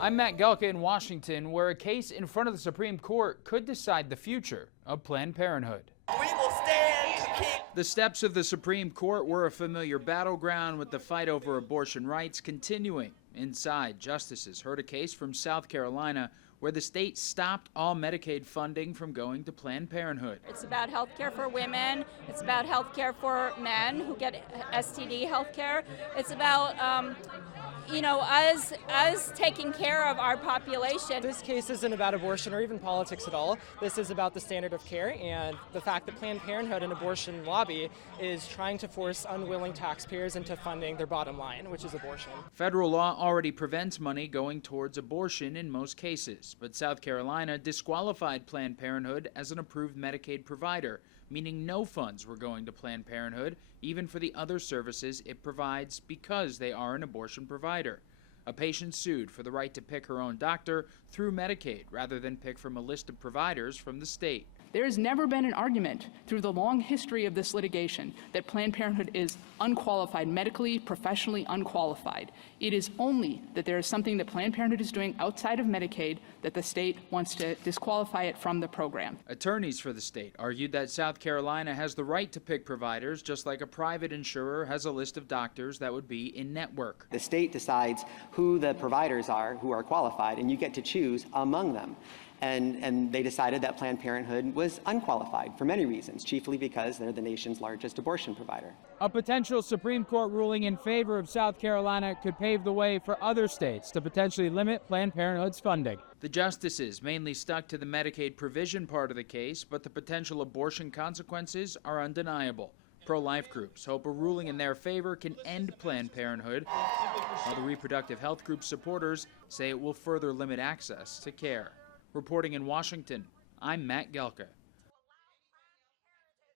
I'm Matt Gelka in Washington, where a case in front of the Supreme Court could decide the future of Planned Parenthood. We will stand to keep. The steps of the Supreme Court were a familiar battleground, with the fight over abortion rights continuing. Inside, justices heard a case from South Carolina where the state stopped all Medicaid funding from going to Planned Parenthood. It's about health care for women. It's about health care for men who get STD health care. It's about us taking care of our population. This case isn't about abortion or even politics at all. This is about the standard of care and the fact that Planned Parenthood and abortion lobby is trying to force unwilling taxpayers into funding their bottom line, which is abortion. Federal law already prevents money going towards abortion in most cases, but South Carolina disqualified Planned Parenthood as an approved Medicaid provider, meaning no funds were going to Planned Parenthood, even for the other services it provides, because they are an abortion provider. A patient sued for the right to pick her own doctor through Medicaid rather than pick from a list of providers from the state. There has never been an argument through the long history of this litigation that Planned Parenthood is unqualified, medically, professionally unqualified. It is only that there is something that Planned Parenthood is doing outside of Medicaid that the state wants to disqualify it from the program. Attorneys for the state argued that South Carolina has the right to pick providers, just like a private insurer has a list of doctors that would be in-network. The state decides who the providers are who are qualified, and you get to choose among them. And they decided that Planned Parenthood was unqualified for many reasons, chiefly because they're the nation's largest abortion provider. A potential Supreme Court ruling in favor of South Carolina could pave the way for other states to potentially limit Planned Parenthood's funding. The justices mainly stuck to the Medicaid provision part of the case, but the potential abortion consequences are undeniable. Pro-life groups hope a ruling in their favor can end Planned Parenthood, while the reproductive health group supporters say it will further limit access to care. Reporting in Washington, I'm Matt Gelka.